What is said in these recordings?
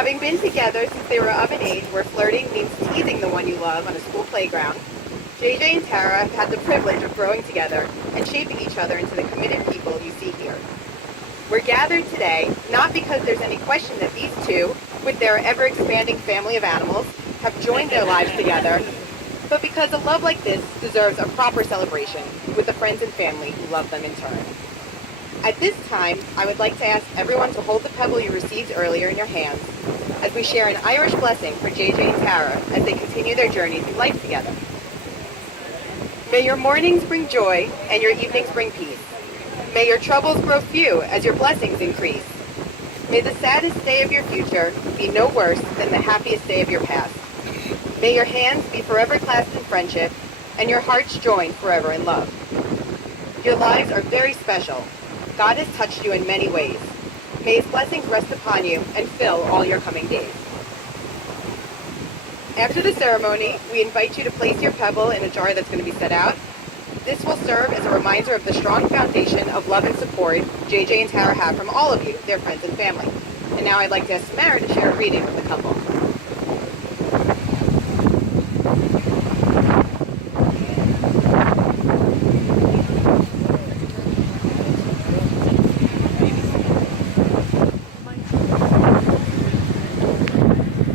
Having been together since they were of an age where flirting means teasing the one you love on a school playground, JJ and Tara have had the privilege of growing together and shaping each other into the committed people you see here. We're gathered today not because there's any question that these two, with their ever-expanding family of animals, have joined their lives together, but because a love like this deserves a proper celebration with the friends and family who love them in turn. At this time, I would like to ask everyone to hold the pebble you received earlier in your hands as we share an Irish blessing for JJ and Tara as they continue their journey through life together. May your mornings bring joy and your evenings bring peace. May your troubles grow few as your blessings increase. May the saddest day of your future be no worse than the happiest day of your past. May your hands be forever clasped in friendship and your hearts joined forever in love. Your lives are very special. God has touched you in many ways. May his blessings rest upon you and fill all your coming days. After the ceremony, we invite you to place your pebble in a jar that's going to be set out. This will serve as a reminder of the strong foundation of love and support JJ and Tara have from all of you, their friends and family. And now I'd like to ask Samara to share a reading with the couple.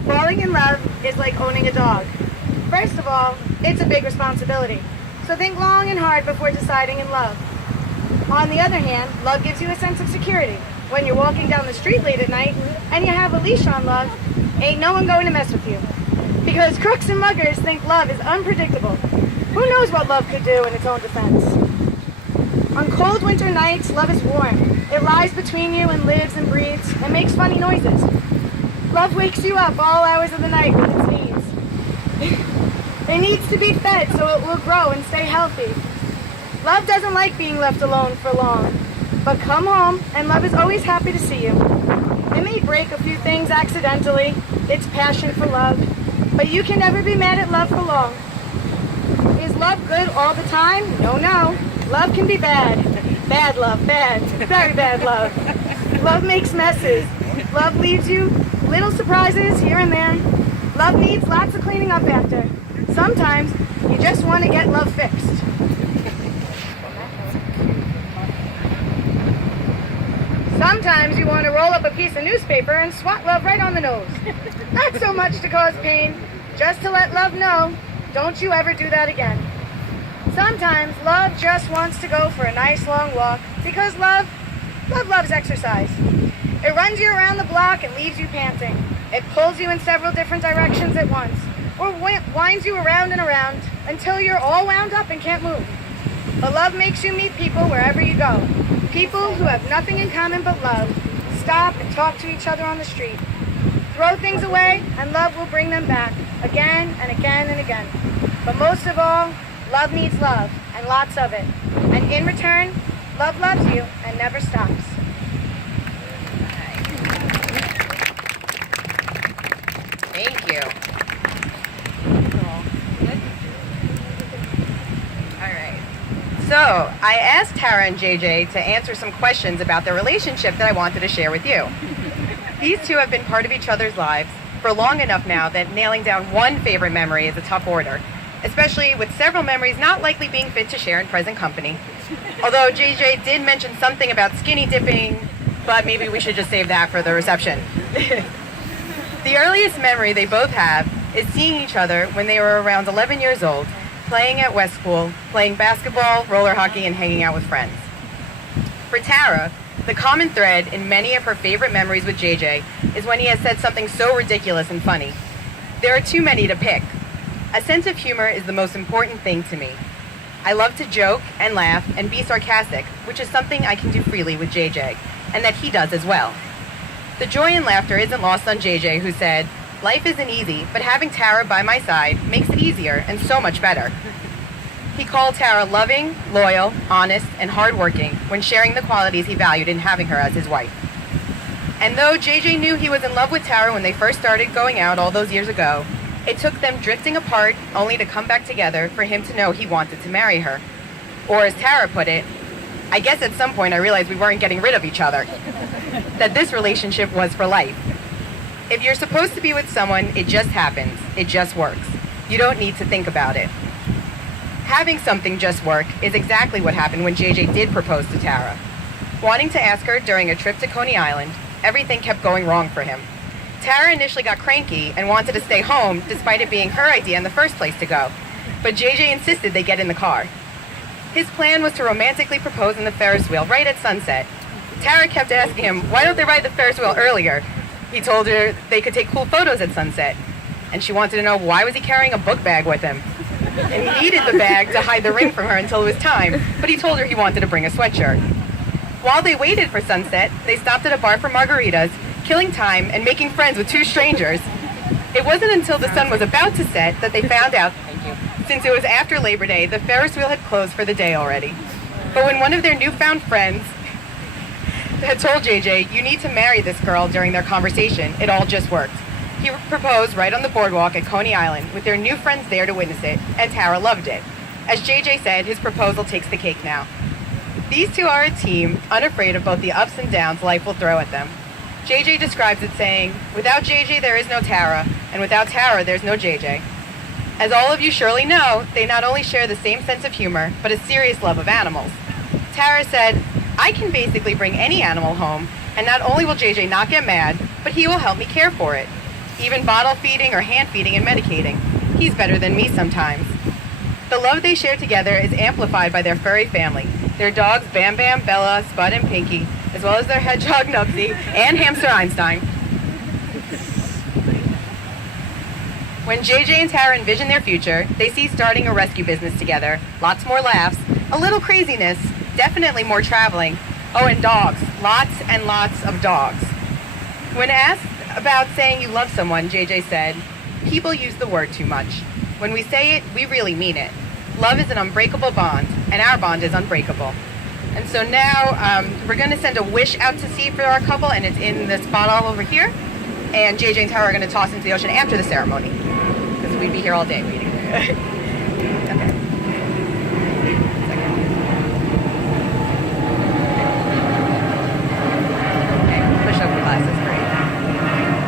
Falling in love is like owning a dog. First of all, it's a big responsibility, so think long and hard before deciding in love. On the other hand, love gives you a sense of security. When you're walking down the street late at night and you have a leash on love, ain't no one going to mess with you. Because crooks and muggers think love is unpredictable. Who knows what love could do in its own defense? On cold winter nights, love is warm. It lies between you and lives and breathes and makes funny noises. Love wakes you up all hours of the night with its needs. It needs to be fed so it will grow and stay healthy. Love doesn't like being left alone for long, but come home and love is always happy to see you. It may break a few things accidentally, its passion for love, but you can never be mad at love for long. Is love good all the time? No, no. Love can be bad. Bad love, bad. Very bad love. Love makes messes. Love leaves you little surprises here and there. Love needs lots of cleaning up after. Sometimes you just want to get love fixed. Sometimes you want to roll up a piece of newspaper and swat love right on the nose. Not so much to cause pain, just to let love know, don't you ever do that again. Sometimes love just wants to go for a nice long walk because love loves exercise. It runs you around the block and leaves you panting. It pulls you in several different directions at once, or winds you around and around until you're all wound up and can't move. But love makes you meet people wherever you go. People who have nothing in common but love. Stop and talk to each other on the street. Throw things away and love will bring them back again and again and again. But most of all, love needs love and lots of it. And in return, love loves you and never stops. Thank you. All right. So, I asked Tara and JJ to answer some questions about their relationship that I wanted to share with you. These two have been part of each other's lives for long enough now that nailing down one favorite memory is a tough order, especially with several memories not likely being fit to share in present company. Although JJ did mention something about skinny dipping, but maybe we should just save that for the reception. The earliest memory they both have is seeing each other when they were around 11 years old, playing at West School, playing basketball, roller hockey, and hanging out with friends. For Tara, the common thread in many of her favorite memories with JJ is when he has said something so ridiculous and funny. There are too many to pick. A sense of humor is the most important thing to me. I love to joke and laugh and be sarcastic, which is something I can do freely with JJ, and that he does as well. The joy and laughter isn't lost on JJ, who said, "Life isn't easy, but having Tara by my side makes it easier and so much better." He called Tara loving, loyal, honest, and hardworking when sharing the qualities he valued in having her as his wife. And though JJ knew he was in love with Tara when they first started going out all those years ago, it took them drifting apart only to come back together for him to know he wanted to marry her. Or as Tara put it, "I guess at some point I realized we weren't getting rid of each other," that this relationship was for life. If you're supposed to be with someone, it just happens. It just works. You don't need to think about it. Having something just work is exactly what happened when JJ did propose to Tara. Wanting to ask her during a trip to Coney Island, everything kept going wrong for him. Tara initially got cranky and wanted to stay home despite it being her idea in the first place to go, but JJ insisted they get in the car. His plan was to romantically propose on the Ferris wheel right at sunset. Tara kept asking him, why don't they ride the Ferris wheel earlier? He told her they could take cool photos at sunset. And she wanted to know why was he carrying a book bag with him. And he needed the bag to hide the ring from her until it was time, but he told her he wanted to bring a sweatshirt. While they waited for sunset, they stopped at a bar for margaritas, killing time and making friends with two strangers. It wasn't until the sun was about to set that they found out, since it was after Labor Day, the Ferris wheel had closed for the day already. But when one of their newfound friends had told JJ, you need to marry this girl during their conversation, it all just worked. He proposed right on the boardwalk at Coney Island with their new friends there to witness it, and Tara loved it. As JJ said, his proposal takes the cake now. These two are a team, unafraid of both the ups and downs life will throw at them. JJ describes it saying, without JJ there is no Tara, and without Tara there's no JJ. As all of you surely know, they not only share the same sense of humor, but a serious love of animals. Tara said, I can basically bring any animal home, and not only will JJ not get mad, but he will help me care for it. Even bottle feeding or hand feeding and medicating. He's better than me sometimes. The love they share together is amplified by their furry family. Their dogs Bam Bam, Bella, Spud, and Pinky, as well as their hedgehog Nubsy and hamster Einstein. When JJ and Tara envision their future, they see starting a rescue business together, lots more laughs, a little craziness, definitely more traveling. Oh, and dogs. Lots and lots of dogs. When asked about saying you love someone, JJ said, people use the word too much. When we say it, we really mean it. Love is an unbreakable bond, and our bond is unbreakable. And so now we're going to send a wish out to sea for our couple, and it's in this bottle over here. And JJ and Tara are going to toss into the ocean after the ceremony, because we'd be here all day waiting. Okay. Push-up glasses, great.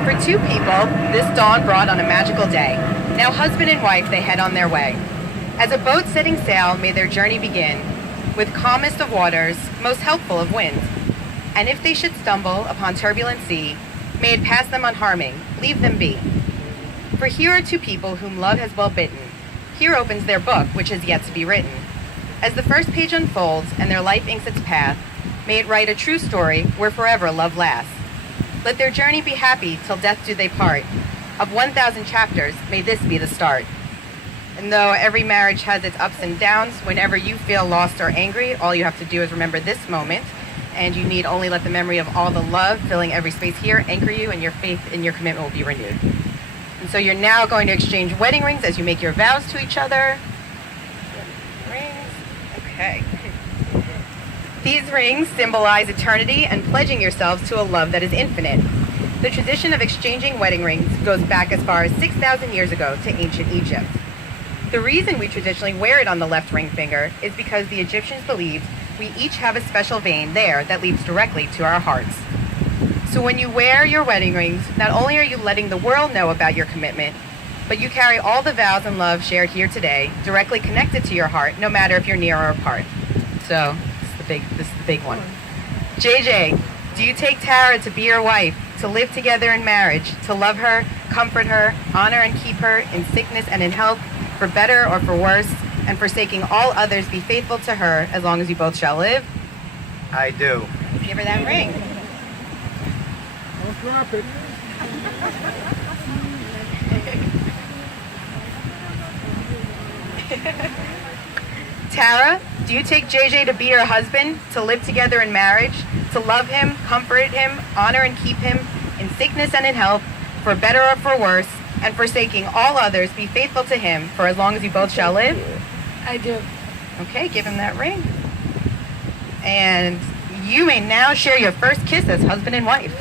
For two people, this dawn brought on a magical day. Now husband and wife, they head on their way. As a boat setting sail, may their journey begin, with calmest of waters, most helpful of winds. And if they should stumble upon turbulent sea, may it pass them unharming, leave them be. For here are two people whom love has well bitten. Here opens their book, which has yet to be written. As the first page unfolds and their life inks its path, may it write a true story where forever love lasts. Let their journey be happy till death do they part. Of 1,000 chapters, may this be the start. And though every marriage has its ups and downs, whenever you feel lost or angry, all you have to do is remember this moment, and you need only let the memory of all the love filling every space here anchor you, and your faith and your commitment will be renewed. And so you're now going to exchange wedding rings as you make your vows to each other. Rings. Okay. These rings symbolize eternity and pledging yourselves to a love that is infinite. The tradition of exchanging wedding rings goes back as far as 6,000 years ago to ancient Egypt. The reason we traditionally wear it on the left ring finger is because the Egyptians believed we each have a special vein there that leads directly to our hearts. So when you wear your wedding rings, not only are you letting the world know about your commitment, but you carry all the vows and love shared here today directly connected to your heart, no matter if you're near or apart. So this is the big one. JJ, do you take Tara to be your wife, to live together in marriage, to love her, comfort her, honor and keep her in sickness and in health, for better or for worse, and forsaking all others, be faithful to her as long as you both shall live? I do. Give her that ring. Don't drop it. Tara, do you take JJ to be your husband, to live together in marriage, to love him, comfort him, honor and keep him in sickness and in health, for better or for worse, and forsaking all others, be faithful to him for as long as you both shall live? I do. Okay, give him that ring. And you may now share your first kiss as husband and wife.